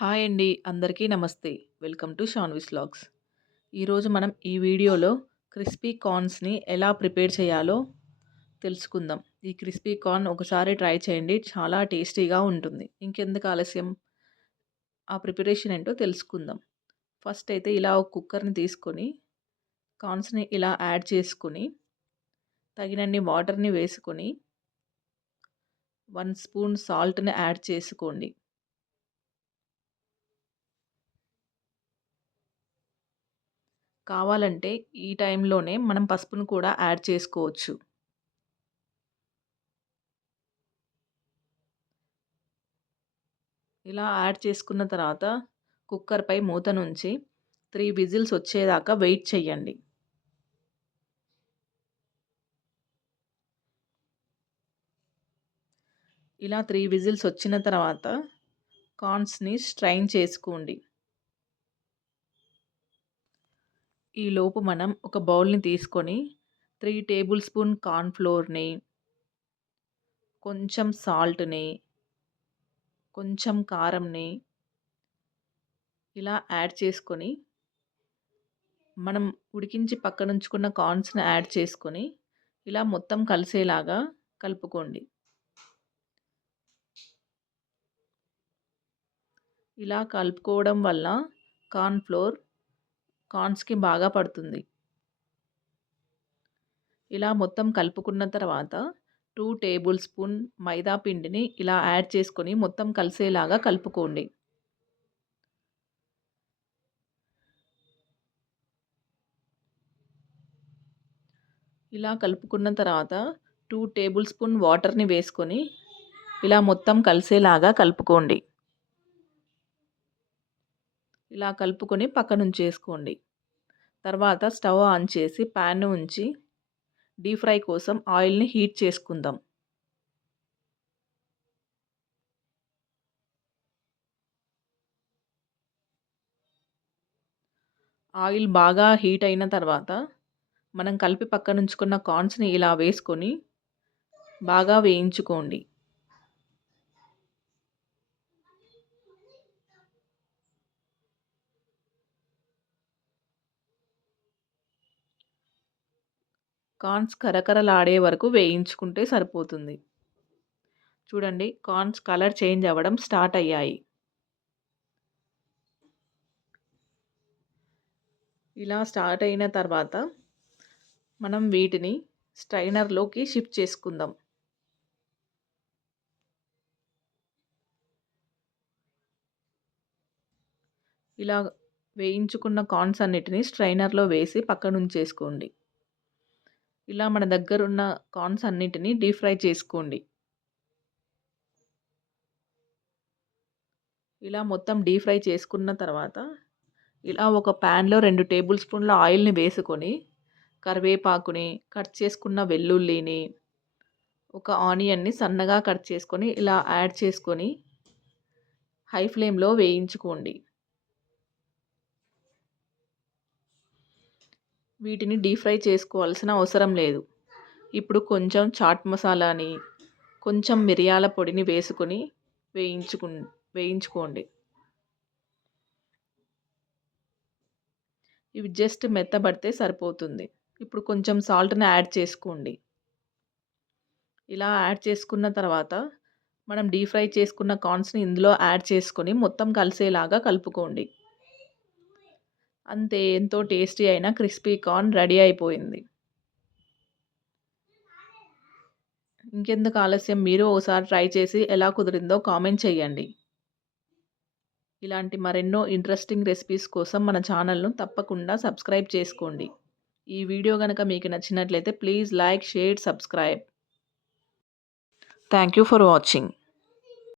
Hi అండి. అందరికీ నమస్తే. Welcome to Shanvi's vlogs. ఈరోజు మనం ఈ వీడియోలో క్రిస్పీ కార్న్స్‌ని ఎలా ప్రిపేర్ చేయాలో తెలుసుకుందాం. ఈ క్రిస్పీ కార్న్ ఒకసారి ట్రై చేయండి. చాలా టేస్టీగా ఉంటుంది. ఇంకెందుకు ఆలస్యం, ఆ ప్రిపరేషన్ ఏంటో తెలుసుకుందాం. ఫస్ట్ అయితే ఇలా ఒక కుక్కర్‌ని తీసుకొని కార్న్స్‌ని ఇలా యాడ్ చేసుకొని, తగినన్ని వాటర్‌ని వేసుకొని, 1 స్పూన్ సాల్ట్‌ని యాడ్ చేసుకోండి. కావాలంటే ఈ టైంలోనే మనం పసుపును కూడా యాడ్ చేసుకోవచ్చు. ఇలా యాడ్ చేసుకున్న తర్వాత కుక్కర్‌పై మూతనుంచి 3 విజిల్స్ వచ్చేదాకా వెయిట్ చేయండి. ఇలా 3 విజిల్స్ వచ్చిన తర్వాత కార్న్స్‌ని స్ట్రైన్ చేసుకోండి. ఈలోపు మనం ఒక బౌల్‌ని తీసుకొని 3 టేబుల్ స్పూన్ కార్న్ ఫ్లోర్‌ని, కొంచెం సాల్ట్‌ని, కొంచెం కారంని ఇలా యాడ్ చేసుకొని, మనం ఉడికించి పక్కనుంచుకున్న కార్న్స్‌ని యాడ్ చేసుకొని, ఇలా మొత్తం కలిసేలాగా కలుపుకోండి. ఇలా కలుపుకోవడం వల్ల కార్న్ ఫ్లోర్ కార్న్స్‌కి బాగా పడుతుంది. ఇలా మొత్తం కలుపుకున్న తర్వాత 2 టేబుల్ స్పూన్ మైదా పిండిని ఇలా యాడ్ చేసుకొని మొత్తం కలిసేలాగా కలుపుకోండి. ఇలా కలుపుకున్న తర్వాత 2 టేబుల్ స్పూన్ వాటర్‌ని వేసుకొని ఇలా మొత్తం కలిసేలాగా కలుపుకోండి. ఇలా కలుపుకొని పక్కనుంచేసుకోండి. తర్వాత స్టవ్ ఆన్ చేసి ప్యాన్ ఉంచి డీప్ ఫ్రై కోసం ఆయిల్‌ని హీట్ చేసుకుందాం. ఆయిల్ బాగా హీట్ అయిన తర్వాత మనం కలిపి పక్కనుంచుకున్న కార్న్స్‌ని ఇలా వేసుకొని బాగా వేయించుకోండి. కార్న్స్ కరకరలాడే వరకు వేయించుకుంటే సరిపోతుంది. చూడండి, కార్న్స్ కలర్ చేంజ్ అవ్వడం స్టార్ట్ అయ్యాయి. ఇలా స్టార్ట్ అయిన తర్వాత మనం వీటిని స్ట్రైనర్‌లోకి షిఫ్ట్ చేసుకుందాం. ఇలా వేయించుకున్న కార్న్స్ అన్నిటిని స్ట్రైనర్‌లో వేసి పక్కనుంచేసుకోండి. ఇలా మన దగ్గరున్న కార్న్స్ అన్నిటిని డీప్ ఫ్రై చేసుకోండి. ఇలా మొత్తం డీప్ ఫ్రై చేసుకున్న తర్వాత ఇలా ఒక ప్యాన్‌లో 2 టేబుల్ స్పూన్ల ఆయిల్‌ని వేసుకొని, కరివేపాకుని, కట్ చేసుకున్న వెల్లుల్లిని, ఒక ఆనియన్‌ని సన్నగా కట్ చేసుకొని ఇలా యాడ్ చేసుకొని హై ఫ్లేమ్‌లో వేయించుకోండి. వీటిని డీప్ ఫ్రై చేసుకోవాల్సిన అవసరం లేదు. ఇప్పుడు కొంచెం చాట్ మసాలాని, కొంచెం మిరియాల పొడిని వేసుకొని వేయించుకోండి. ఇవి జస్ట్ మెత్తబడితే సరిపోతుంది. ఇప్పుడు కొంచెం సాల్ట్‌ని యాడ్ చేసుకోండి. ఇలా యాడ్ చేసుకున్న తర్వాత మనం డీప్ ఫ్రై చేసుకున్న కార్న్స్‌ని ఇందులో యాడ్ చేసుకొని మొత్తం కలిసేలాగా కలుపుకోండి. అంతే, ఎంతో టేస్టీ అయిన క్రిస్పీ కార్న్ రెడీ అయిపోయింది. ఇంకెందుకు ఆలస్యం, మీరు ఓసారి ట్రై చేసి ఎలా కుదిరిందో కామెంట్ చేయండి. ఇలాంటి మరెన్నో ఇంట్రెస్టింగ్ రెసిపీస్ కోసం మన ఛానల్‌ను తప్పకుండా సబ్స్క్రైబ్ చేసుకోండి. ఈ వీడియో గనక మీకు నచ్చినట్లయితే please like, share, subscribe. Thank you for watching.